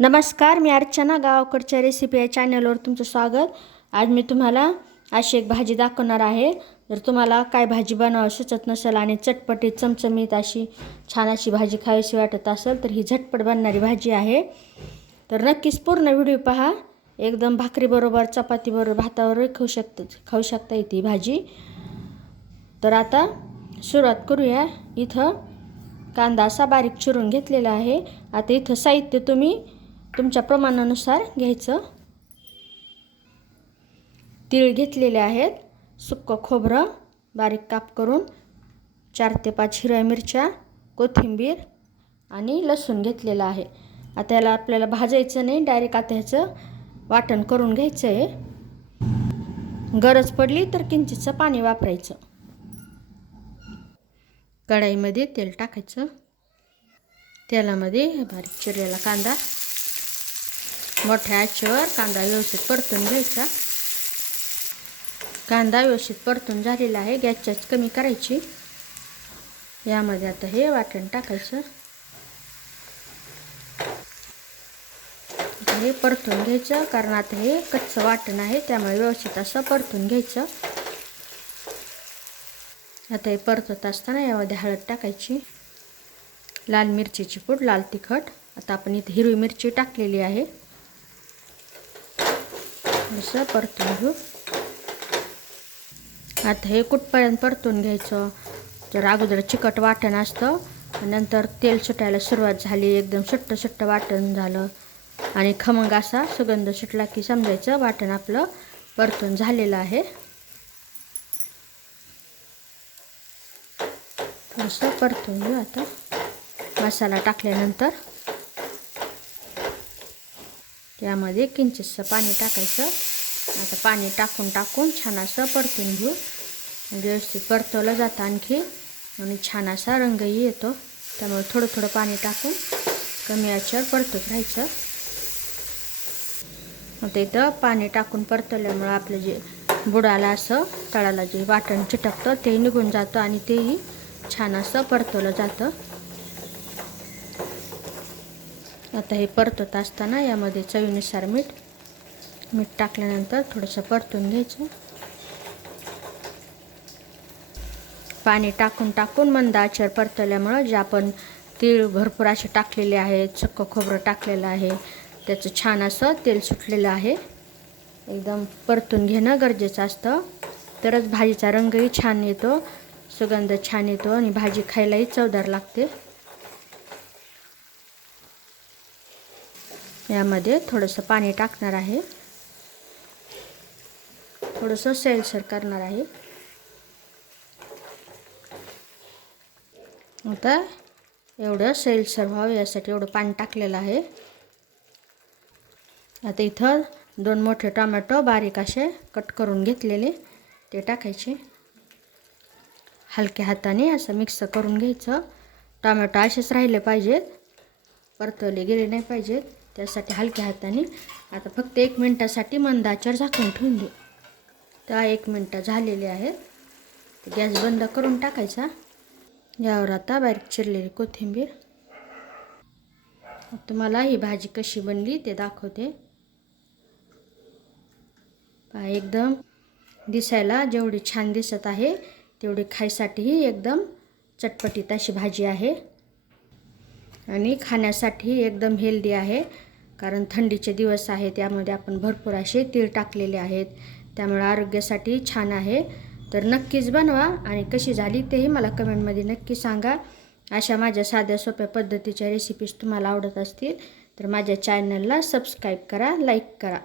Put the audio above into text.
नमस्कार मी अर्चना गावाकडच्या रेसिपी या चॅनलवर तुमचं स्वागत. आज मी तुम्हाला अशी एक भाजी दाखवणार आहे. जर तुम्हाला काय भाजी बनवावं सुचत नसेल आणि चटपटी चमचमीत अशी छान अशी भाजी खावीशी वाटत असेल तर ही झटपट बनणारी भाजी आहे. तर नक्कीच पूर्ण व्हिडिओ पहा. एकदम भाकरीबरोबर चपातीबरोबर भातावरही खाऊ शकत खाऊ शकता येते ही भाजी. तर आता सुरुवात करूया. इथं कांदा असा बारीक चिरून घेतलेला आहे. आता इथं साहित्य तुम्ही तुमच्या प्रमाणानुसार घ्यायचं. तीळ घेतलेले आहेत. सुक्कं खोबरं बारीक काप करून चार ते पाच हिरव्या मिरच्या कोथिंबीर आणि लसूण घेतलेलं आहे. आता याला आपल्याला भाजायचं नाही डायरेक्ट आता ह्याचं वाटण करून घ्यायचं आहे गरज पडली तर किंचितचं पाणी वापरायचं. कढाईमध्ये तेल टाकायचं. तेलामध्ये बारीक चिरलेला कांदा मोठ्या आचेवर कांदा व्यवस्थित परतून घ्यायचा. कांदा व्यवस्थित परतून झालेला आहे. गॅसच्याच कमी करायची. यामध्ये आता हे वाटण टाकायचं. हे परतून घ्यायचं कारण आता हे कच्चं वाटण आहे त्यामुळे व्यवस्थित असं परतून घ्यायचं. आता हे परतत असताना यामध्ये हळद टाकायची. लाल मिरचीची पूड लाल तिखट. आता आपण इथे हिरवी मिरची टाकलेली आहे. असं परतून घेऊ. आता हे कुठपर्यंत परतून घ्यायचं? जर अगोदर चिकट वाटण असतं नंतर तेल सुटायला सुरुवात झाली एकदम सुट्ट सुट्ट वाटण झालं. आणि खमंग असा सुगंध सुटला की समजायचं वाटण आपलं परतून झालेलं आहे. थोडंसं परतून घेऊ आता. मसाला टाकल्यानंतर यामध्ये किंचितसं पाणी टाकायचं. आता पाणी टाकून टाकून छान असं परतून घेऊ. व्यवस्थित परतवलं जातं आणखी. आणि छान असा रंगही येतो. त्यामुळे थोडं थोडं पाणी टाकून कमी आचेवर परतत राहायचं. आता इथं पाणी टाकून परतवल्यामुळं आपलं जे बुडाला असं तळाला जे वाटण चिटकतं ते निघून जातं आणि तेही छान असं परतवलं जातं. आता हे परतत असताना यामध्ये चवीनुसार मीठ मीठ टाकल्यानंतर थोडंसं परतून घ्यायचं. पाणी टाकून टाकून मंद आचर परतवल्यामुळं जे आपण तीळ भरपूर असे टाकलेले आहेत चक्क खोबरं टाकलेलं आहे त्याचं छान असं तेल सुटलेलं आहे. एकदम परतून घेणं गरजेचं असतं. तरच भाजीचा रंगही छान येतो सुगंध छान येतो आणि भाजी खायलाही चवदार लागते. यामध्ये थोडंसं पाणी टाकणार आहे. थोडंसं सैलसर करणार आहे. आता एवढं सैलसर व्हावं यासाठी एवढं पाणी टाकलेलं आहे. आता इथं दोन मोठे टोमॅटो बारीक असे कट करून घेतलेले ते टाकायचे. हलक्या हाताने असं मिक्स करून घ्यायचं. टोमॅटो असेच राहिले पाहिजेत. परतवले गेले नाही पाहिजेत. त्यासाठी हलक्या हाताने आता फक्त एक मिनटासाठी मंदाच्यावर झाकून ठेवून देऊ. त्या एक मिनटं झालेले आहेत. गॅस बंद करून टाकायचा. यावर आता बारीक चिरलेली कोथिंबीर. तुम्हाला ही भाजी कशी बनली ते दाखवते. पहा एकदम दिसायला जेवढी छान दिसत आहे तेवढी खायसाठीही एकदम चटपटीत अशी भाजी आहे. आणि खाण्यासाठी एकदम हेल्दी आहे. कारण थंडीचे दिवस आहे त्यामध्ये आपण भरपूर असे तीळ टाकलेले आहेत. त्यामुळे आरोग्यासाठी छान आहे. तर नक्कीच बनवा आणि कशी झाली तेही मला कमेंटमध्ये नक्की सांगा. अशा माझ्या साध्या सोप्या पद्धतीच्या रेसिपीज तुम्हाला आवडत असतील तर माझ्या चॅनलला सबस्क्राईब करा लाईक करा.